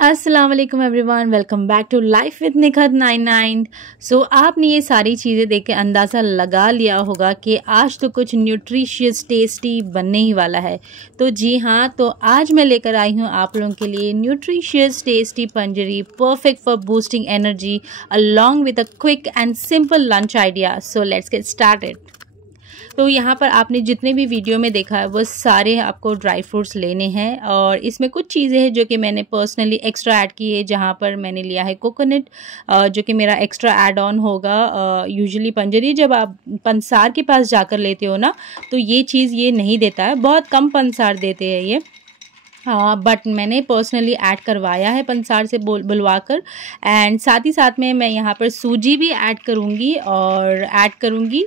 अस्सलाम वालेकुम everyone, welcome back to life with Nikhat 99। So आपने ये सारी चीज़ें देख के अंदाज़ा लगा लिया होगा कि आज तो कुछ न्यूट्रिशियस टेस्टी बनने ही वाला है। तो जी हाँ, तो आज मैं लेकर आई हूँ आप लोगों के लिए nutritious tasty panjiri, perfect for boosting energy along with a quick and simple lunch idea. So let's get started. तो यहाँ पर आपने जितने भी वीडियो में देखा है वो सारे आपको ड्राई फ्रूट्स लेने हैं, और इसमें कुछ चीज़ें हैं जो कि मैंने पर्सनली एक्स्ट्रा ऐड की है। जहाँ पर मैंने लिया है कोकोनट, जो कि मेरा एक्स्ट्रा ऐड ऑन होगा। यूजुअली पंजरी जब आप पंसार के पास जाकर लेते हो ना, तो ये चीज़ ये नहीं देता है, बहुत कम पंसार देते हैं ये। हाँ, बट मैंने पर्सनली ऐड करवाया है पंसार से बुलवा कर। एंड साथ ही साथ में मैं यहाँ पर सूजी भी ऐड करूँगी, और ऐड करूँगी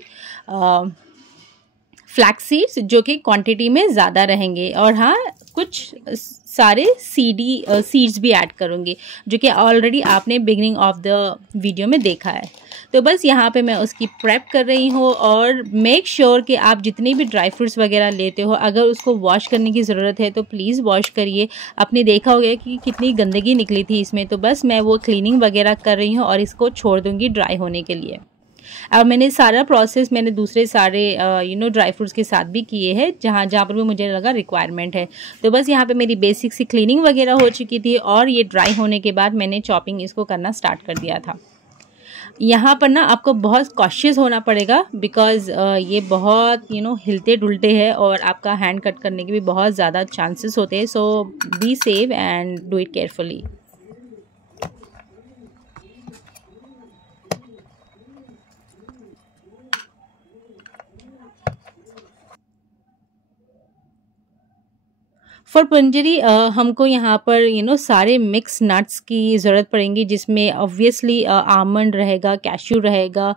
फ्लैक्स सीड्स, जो कि क्वांटिटी में ज़्यादा रहेंगे। और हाँ, कुछ सारे सीड्स भी ऐड करूँगी, जो कि ऑलरेडी आपने बिगनिंग ऑफ द वीडियो में देखा है। तो बस यहाँ पे मैं उसकी प्रेप कर रही हूँ। और मेक श्योर कि आप जितने भी ड्राई फ्रूट्स वगैरह लेते हो, अगर उसको वॉश करने की ज़रूरत है तो प्लीज़ वॉश करिए। आपने देखा होगा कि कितनी गंदगी निकली थी इसमें, तो बस मैं वो क्लीनिंग वगैरह कर रही हूँ और इसको छोड़ दूँगी ड्राई होने के लिए। अब मैंने सारा प्रोसेस मैंने दूसरे सारे ड्राई फ्रूट्स के साथ भी किए हैं, जहाँ पर भी मुझे लगा रिक्वायरमेंट है। तो बस यहाँ पे मेरी बेसिक सी क्लीनिंग वगैरह हो चुकी थी, और ये ड्राई होने के बाद मैंने चॉपिंग इसको करना स्टार्ट कर दिया था। यहाँ पर ना आपको बहुत कॉशियस होना पड़ेगा, बिकॉज़ ये बहुत हिलते डुलते हैं और आपका हैंड कट करने के भी बहुत ज़्यादा चांसेस होते हैं। So be safe and do it carefully. For panjiri हमको यहाँ पर सारे मिक्स नट्स की ज़रूरत पड़ेंगी, जिसमें ऑब्वियसली आमंड रहेगा, कैश्यू रहेगा,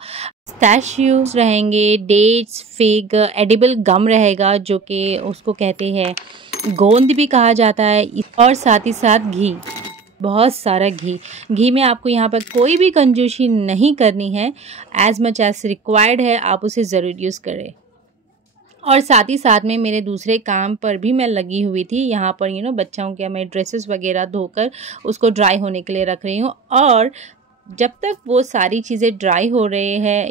स्टैश्यूज रहेंगे, डेट्स, फिग, एडिबल गम रहेगा, जो कि उसको कहते हैं गोंद भी कहा जाता है, और साथ ही साथ घी, बहुत सारा घी में आपको यहाँ पर कोई भी कंजूसी नहीं करनी है। एज मच एज रिक्वायर्ड है आप उसे ज़रूर यूज़ करें। और साथ ही साथ में मेरे दूसरे काम पर भी मैं लगी हुई थी। यहाँ पर बच्चों के मैं ड्रेसेस वगैरह धोकर उसको ड्राई होने के लिए रख रही हूँ। और जब तक वो सारी चीज़ें ड्राई हो रहे हैं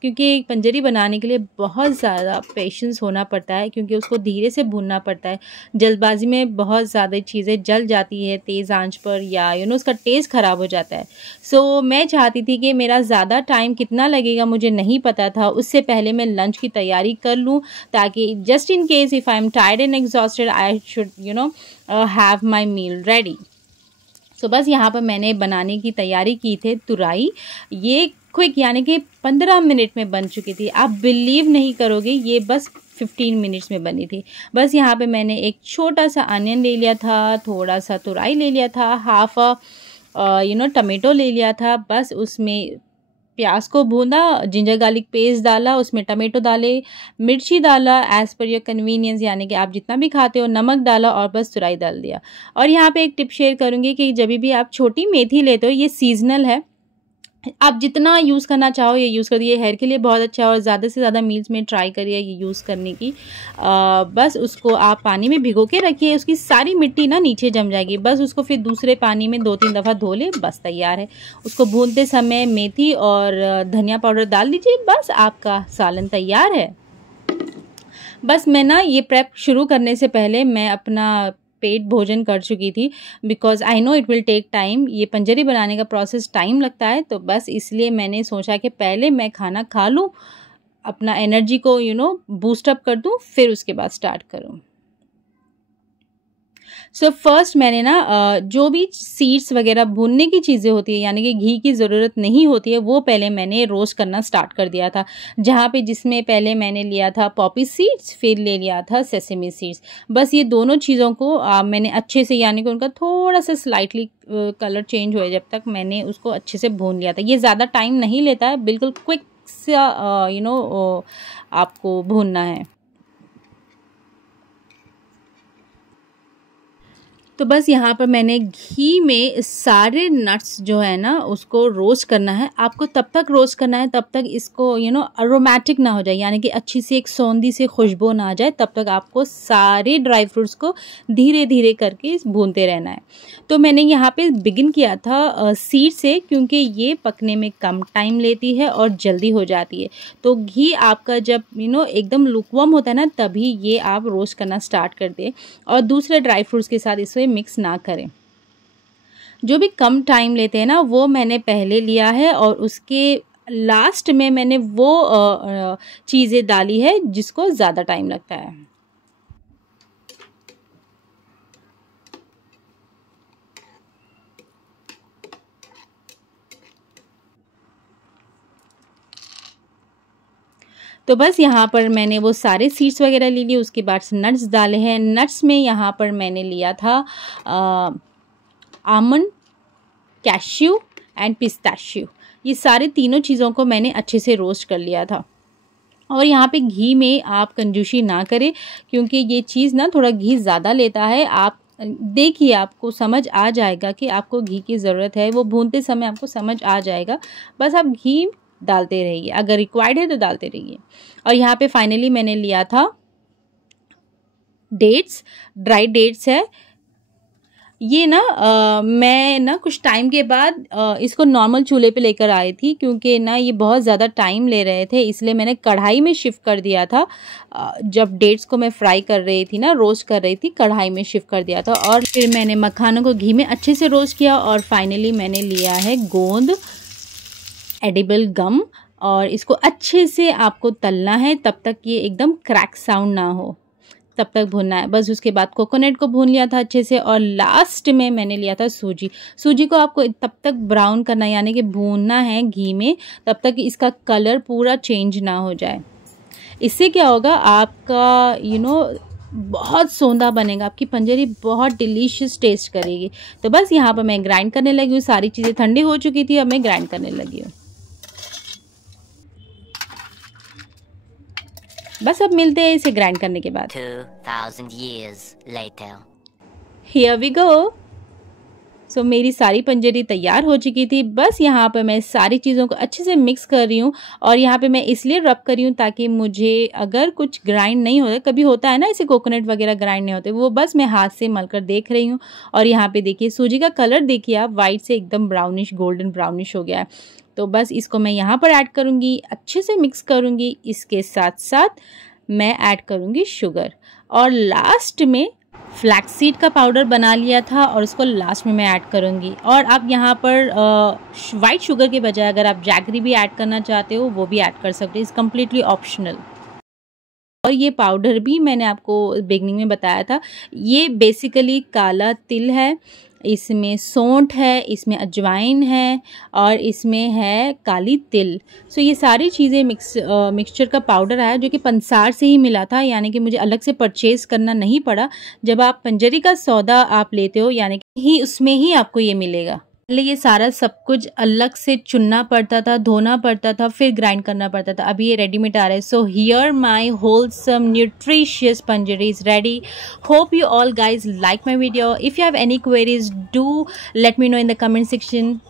क्योंकि पंजरी बनाने के लिए बहुत ज़्यादा पेशेंस होना पड़ता है, क्योंकि उसको धीरे से भूनना पड़ता है। जल्दबाजी में बहुत ज़्यादा चीज़ें जल जाती है तेज़ आंच पर, या उसका टेस्ट ख़राब हो जाता है। सो मैं चाहती थी कि मेरा ज़्यादा टाइम कितना लगेगा मुझे नहीं पता था, उससे पहले मैं लंच की तैयारी कर लूँ, ताकि just in case if I am tired and exhausted I should have my meal ready. तो बस यहाँ पर मैंने बनाने की तैयारी की थी तुरई। ये क्विक यानी कि 15 मिनट में बन चुकी थी। आप बिलीव नहीं करोगे, ये बस 15 मिनट्स में बनी थी। बस यहाँ पे मैंने एक छोटा सा अनियन ले लिया था, थोड़ा सा तुरई ले लिया था, हाफ टमेटो ले लिया था। बस उसमें प्याज को भूना, जिंजर गार्लिक पेस्ट डाला, उसमें टमेटो डाले, मिर्ची डाला एज़ पर योर कन्वीनियंस, यानी कि आप जितना भी खाते हो, नमक डाला और बस तुरई डाल दिया। और यहाँ पे एक टिप शेयर करूँगी कि जब भी आप छोटी मेथी लेते हो, ये सीजनल है, आप जितना यूज़ करना चाहो ये यूज़ करिए, हेयर के लिए बहुत अच्छा है और ज़्यादा से ज़्यादा मील्स में ट्राई करिए ये यूज़ करने की। बस उसको आप पानी में भिगो के रखिए, उसकी सारी मिट्टी ना नीचे जम जाएगी। बस उसको फिर दूसरे पानी में 2-3 दफ़ा धो ले, बस तैयार है। उसको भूनते समय मेथी और धनिया पाउडर डाल दीजिए, बस आपका सालन तैयार है। बस मैं ना ये प्रेप शुरू करने से पहले मैं अपना पेट भोजन कर चुकी थी, because I know it will take time. ये पंजरी बनाने का प्रोसेस टाइम लगता है, तो बस इसलिए मैंने सोचा कि पहले मैं खाना खा लूँ, अपना एनर्जी को बूस्ट अप कर दूँ, फिर उसके बाद स्टार्ट करूँ। सो फर्स्ट मैंने ना जो भी सीड्स वगैरह भूनने की चीज़ें होती है, यानी कि घी की ज़रूरत नहीं होती है, वो पहले मैंने रोस्ट करना स्टार्ट कर दिया था। जहाँ पे जिसमें पहले मैंने लिया था पॉपी सीड्स, फिर ले लिया था सेसेमी सीड्स। बस ये दोनों चीज़ों को मैंने अच्छे से, यानी कि उनका थोड़ा सा स्लाइटली कलर चेंज हुए जब तक मैंने उसको अच्छे से भून लिया था। ये ज़्यादा टाइम नहीं लेता है, बिल्कुल क्विक सा आपको भूनना है। तो बस यहाँ पर मैंने घी में सारे नट्स जो है ना उसको रोस्ट करना है। आपको तब तक रोस्ट करना है तब तक इसको अरोमेटिक ना हो जाए, यानी कि अच्छी सी एक सौंधी सी खुशबू ना आ जाए, तब तक आपको सारे ड्राई फ्रूट्स को धीरे धीरे करके भूनते रहना है। तो मैंने यहाँ पे बिगिन किया था सीड से, क्योंकि ये पकने में कम टाइम लेती है और जल्दी हो जाती है। तो घी आपका जब एकदम लुकवार्म होता है ना, तभी ये आप रोस्ट करना स्टार्ट कर दें और दूसरे ड्राई फ्रूट्स के साथ इसे मिक्स ना करें। जो भी कम टाइम लेते हैं ना, वो मैंने पहले लिया है और उसके लास्ट में मैंने वो चीज़ें डाली है जिसको ज़्यादा टाइम लगता है। तो बस यहाँ पर मैंने वो सारे सीड्स वगैरह ले लिए, उसके बाद नट्स डाले हैं। नट्स में यहाँ पर मैंने लिया था आमंड, कैश्यू एंड पिस्ताशियो। ये सारे तीनों चीज़ों को मैंने अच्छे से रोस्ट कर लिया था। और यहाँ पे घी में आप कंजूसी ना करें, क्योंकि ये चीज़ ना थोड़ा घी ज़्यादा लेता है। आप देखिए, आपको समझ आ जाएगा कि आपको घी की ज़रूरत है, वो भूनते समय आपको समझ आ जाएगा। बस आप घी डालते रहिए, अगर रिक्वायर्ड है तो डालते रहिए। और यहाँ पे फाइनली मैंने लिया था डेट्स, ड्राई डेट्स है ये ना। मैं ना कुछ टाइम के बाद इसको नॉर्मल चूल्हे पे लेकर आई थी, क्योंकि ना ये बहुत ज़्यादा टाइम ले रहे थे, इसलिए मैंने कढ़ाई में शिफ्ट कर दिया था। जब डेट्स को मैं फ्राई कर रही थी ना, रोस्ट कर रही थी, कढ़ाई में शिफ्ट कर दिया था। और फिर मैंने मखानों को घी में अच्छे से रोस्ट किया और फाइनली मैंने लिया है गोंद एडिबल गम, और इसको अच्छे से आपको तलना है तब तक ये एकदम क्रैक साउंड ना हो, तब तक भूनना है। बस उसके बाद कोकोनट को भून लिया था अच्छे से, और लास्ट में मैंने लिया था सूजी। सूजी को आपको तब तक ब्राउन करना, यानी कि भूनना है घी में, तब तक इसका कलर पूरा चेंज ना हो जाए। इससे क्या होगा, आपका बहुत सौंधा बनेगा, आपकी पंजरी बहुत डिलीशियस टेस्ट करेगी। तो बस यहाँ पर मैं ग्राइंड करने लगी हूँ, सारी चीज़ें ठंडी हो चुकी थी, अब मैं ग्राइंड करने लगी हूँ। बस अब मिलते हैं इसे ग्राइंड करने के बाद। 2000 years later. Here we go. सो मेरी सारी पंजरी तैयार हो चुकी थी। बस यहाँ पर मैं सारी चीज़ों को अच्छे से मिक्स कर रही हूँ, और यहाँ पे मैं इसलिए रब कर रही हूँ ताकि मुझे अगर कुछ ग्राइंड नहीं होता, कभी होता है ना ऐसे कोकोनट वगैरह ग्राइंड नहीं होते, वो बस मैं हाथ से मलकर देख रही हूँ। और यहाँ पे देखिए सूजी का कलर देखिए आप, वाइट से एकदम ब्राउनिश, गोल्डन ब्राउनिश हो गया है। तो बस इसको मैं यहाँ पर ऐड करूँगी, अच्छे से मिक्स करूँगी। इसके साथ साथ मैं ऐड करूँगी शुगर, और लास्ट में फ्लैक्स सीड का पाउडर बना लिया था और उसको लास्ट में मैं ऐड करूँगी। और आप यहाँ पर वाइट शुगर के बजाय अगर आप जैगरी भी ऐड करना चाहते हो वो भी ऐड कर सकते हो, इट्स कम्प्लीटली ऑप्शनल। और ये पाउडर भी मैंने आपको बिगनिंग में बताया था, ये बेसिकली काला तिल है, इसमें सौंठ है, इसमें अजवाइन है, और इसमें है काली तिल। सो ये सारी चीज़ें मिक्सचर का पाउडर आया, जो कि पंसार से ही मिला था, यानी कि मुझे अलग से परचेज़ करना नहीं पड़ा। जब आप पंजरी का सौदा आप लेते हो, यानी कि उसमें ही आपको ये मिलेगा। पहले ये सारा सब कुछ अलग से चुनना पड़ता था, धोना पड़ता था, फिर ग्राइंड करना पड़ता था। अभी ये रेडीमेड आ रहा है। So here my wholesome nutritious panjiri is ready. Hope you all guys like my video. If you have any queries, do let me know in the comment section.